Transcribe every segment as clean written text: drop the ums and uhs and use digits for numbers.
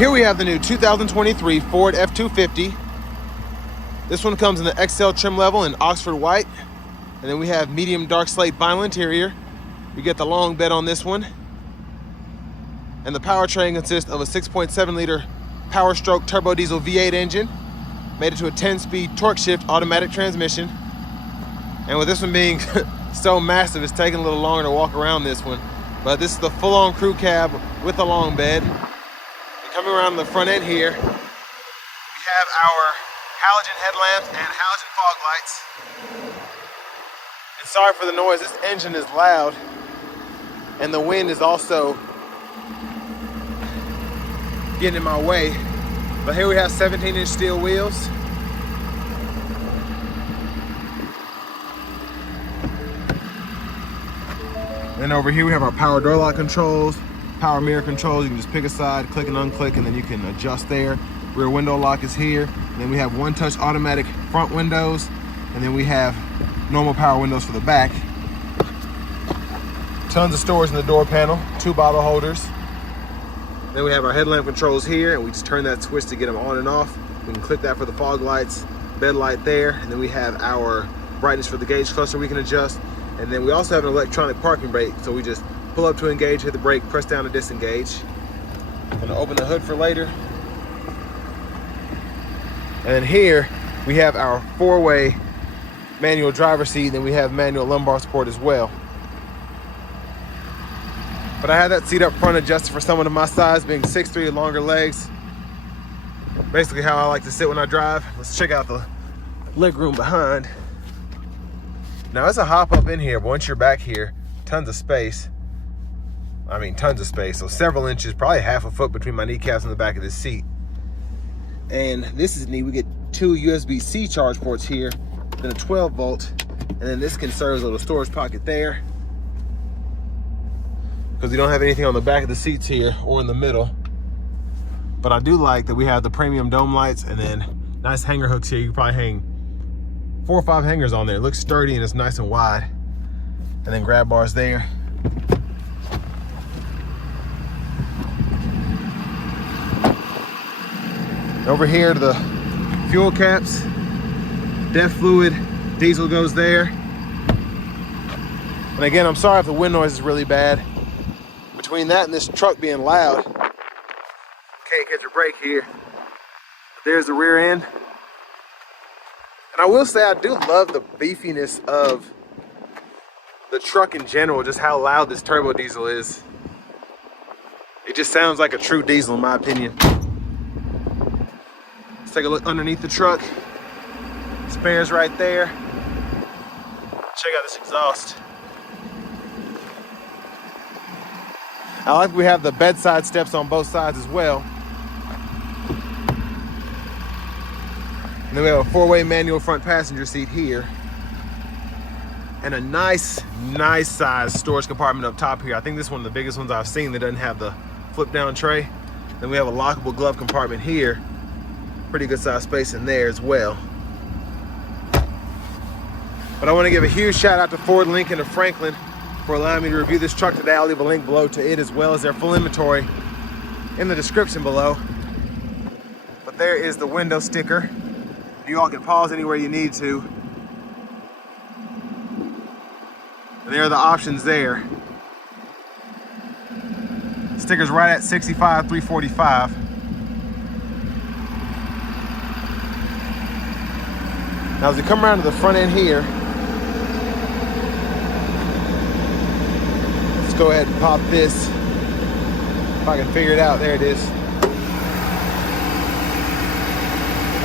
Here we have the new 2023 Ford F250. This one comes in the XL trim level in Oxford white. And then we have medium dark slate vinyl interior. We get the long bed on this one. And the powertrain consists of a 6.7 liter Powerstroke turbo diesel V8 engine, made it to a 10-speed torque shift automatic transmission. And with this one being so massive, it's taking a little longer to walk around this one. But this is the full-on crew cab with a long bed. And coming around the front end here, we have our halogen headlamps and halogen fog lights. And sorry for the noise, this engine is loud, and the wind is also getting in my way. But here we have 17-inch steel wheels. And over here we have our power door lock controls, power mirror controls. You can just pick a side, click and unclick, and then you can adjust there. Rear window lock is here. And then we have one-touch automatic front windows, and then we have normal power windows for the back. Tons of storage in the door panel, 2 bottle holders. Then we have our headlamp controls here, and we just turn that switch to get them on and off. We can click that for the fog lights, bed light there, and then we have our brightness for the gauge cluster we can adjust. And then we also have an electronic parking brake, so we just pull up to engage, hit the brake, press down to disengage. I'm gonna open the hood for later. And then here we have our 4-way manual driver seat, and then we have manual lumbar support as well. But I have that seat up front adjusted for someone of my size, being 6'3", longer legs. Basically how I like to sit when I drive. Let's check out the leg room behind. Now it's a hop up in here, but once you're back here, tons of space. I mean, tons of space. So several inches, probably half a foot between my kneecaps and the back of this seat. And this is neat. We get 2 USB-C charge ports here, then a 12 volt, and then this can serve as a little storage pocket there, because we don't have anything on the back of the seats here or in the middle. But I do like that we have the premium dome lights, and then nice hanger hooks here. You can probably hang 4 or 5 hangers on there. It looks sturdy and it's nice and wide. And then grab bars there. Over here to the fuel caps, DEF fluid, diesel goes there. And again, I'm sorry if the wind noise is really bad. Between that and this truck being loud, can't catch a break here. But there's the rear end. And I will say I do love the beefiness of the truck in general, just how loud this turbo diesel is. It just sounds like a true diesel in my opinion. Let's take a look underneath the truck. Spares right there. Check out this exhaust. I like we have the bedside steps on both sides as well. And then we have a 4-way manual front passenger seat here. And a nice size storage compartment up top here. I think this is one of the biggest ones I've seen that doesn't have the flip down tray. Then we have a lockable glove compartment here. Pretty good size space in there as well. But I want to give a huge shout out to Ford, Lincoln, and Franklin for allowing me to review this truck today. I'll leave a link below to it as well as their full inventory in the description below. But there is the window sticker. You all can pause anywhere you need to. And there are the options there. Sticker's right at $65,345. Now as we come around to the front end here, let's go ahead and pop this. If I can figure it out, there it is.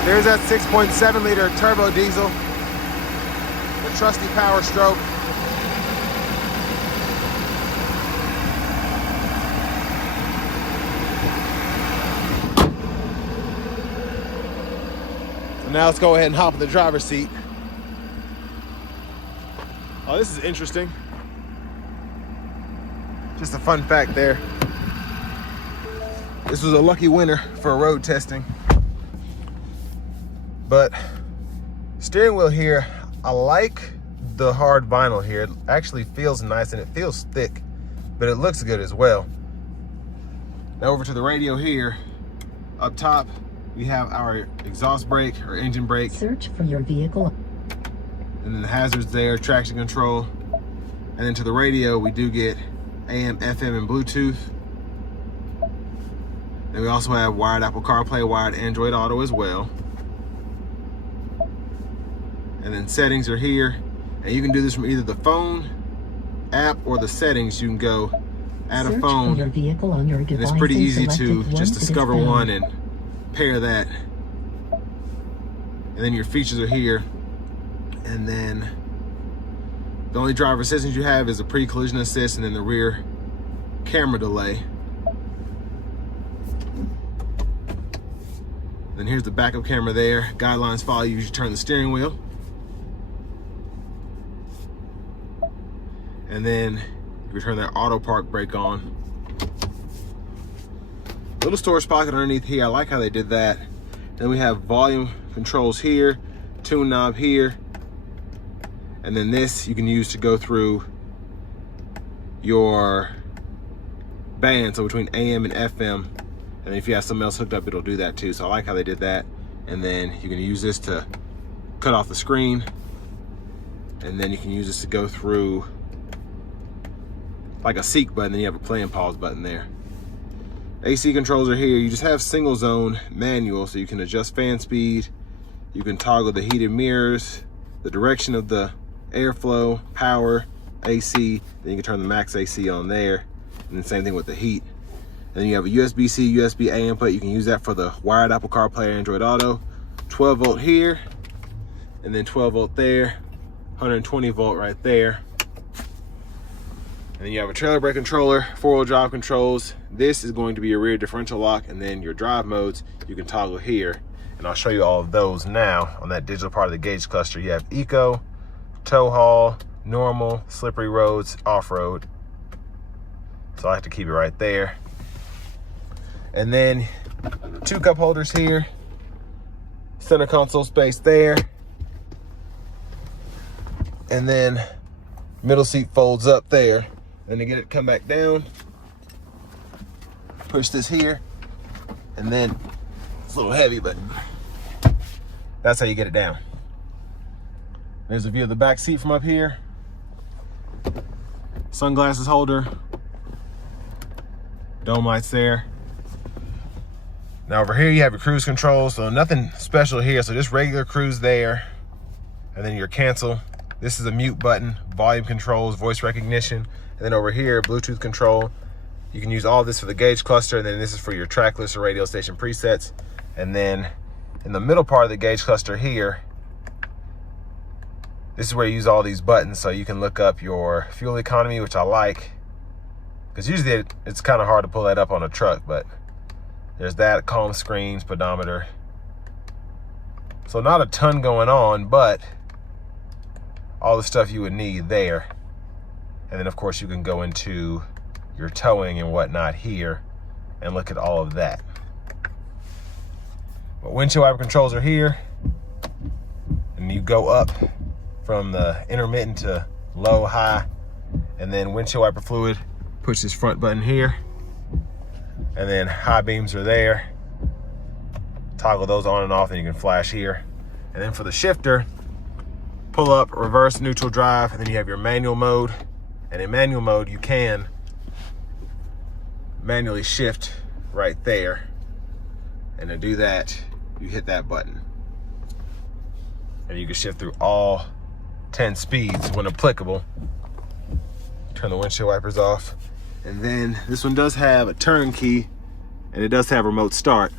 There's that 6.7 liter turbo diesel, the trusty Powerstroke. So now let's go ahead and hop in the driver's seat. Oh, this is interesting. Just a fun fact there. This was a lucky winner for road testing. But steering wheel here, I like the hard vinyl here. It actually feels nice and it feels thick, but it looks good as well. Now over to the radio here. Up top, we have our exhaust brake or engine brake. Search for your vehicle. And then the hazards there, traction control. And then to the radio, we do get AM, FM, and Bluetooth. And we also have wired Apple CarPlay, wired Android Auto as well. And then settings are here. And you can do this from either the phone app or the settings. You can go add a phone. Your vehicle on your device, and it's pretty easy to one just discover one and pair that. And then your features are here. And then the only driver assistance you have is a pre-collision assist and then the rear camera delay. Then here's the backup camera there. Guidelines follow you as you turn the steering wheel. And then you turn that auto park brake on. Little storage pocket underneath here. I like how they did that. Then we have volume controls here, tune knob here. And then this you can use to go through your band, so between AM and FM. And if you have something else hooked up, it'll do that too. So I like how they did that. And then you can use this to cut off the screen. And then you can use this to go through like a seek button, then you have a play and pause button there. AC controls are here. You just have single zone manual, so you can adjust fan speed. You can toggle the heated mirrors, the direction of the airflow, power, AC. Then you can turn the max AC on there. And then same thing with the heat. And then you have a USB-C, USB-A input. You can use that for the wired Apple CarPlay, Android Auto. 12 volt here, and then 12 volt there, 120 volt right there. And then you have a trailer brake controller, 4-wheel drive controls. This is going to be your rear differential lock, and then your drive modes you can toggle here. And I'll show you all of those now on that digital part of the gauge cluster. You have Eco, Tow Haul, Normal, Slippery Roads, Off-Road. So I have to keep it right there. And then 2 cup holders here, center console space there. And then middle seat folds up there. Then to get it to come back down, push this here, and then it's a little heavy, but that's how you get it down. There's a view of the back seat from up here. Sunglasses holder, dome lights there. Now over here you have your cruise control, so nothing special here, so just regular cruise there. And then your cancel. This is a mute button, volume controls, voice recognition. And then over here, Bluetooth control. You can use all of this for the gauge cluster, and then this is for your track list or radio station presets. And then in the middle part of the gauge cluster here, this is where you use all these buttons, so you can look up your fuel economy, which I like, because usually it's kind of hard to pull that up on a truck, but there's that, calm screen, speedometer. So not a ton going on, but all the stuff you would need there. And then of course you can go into your towing and whatnot here and look at all of that. But windshield wiper controls are here, and you go up from the intermittent to low, high, and then windshield wiper fluid, push this front button here, and then high beams are there. Toggle those on and off, and you can flash here. And then for the shifter, pull up, reverse, neutral, drive, and then you have your manual mode. And in manual mode, you can manually shift right there. And to do that, you hit that button. And you can shift through all 10 speeds when applicable. Turn the windshield wipers off. And then this one does have a turn key, and it does have remote start.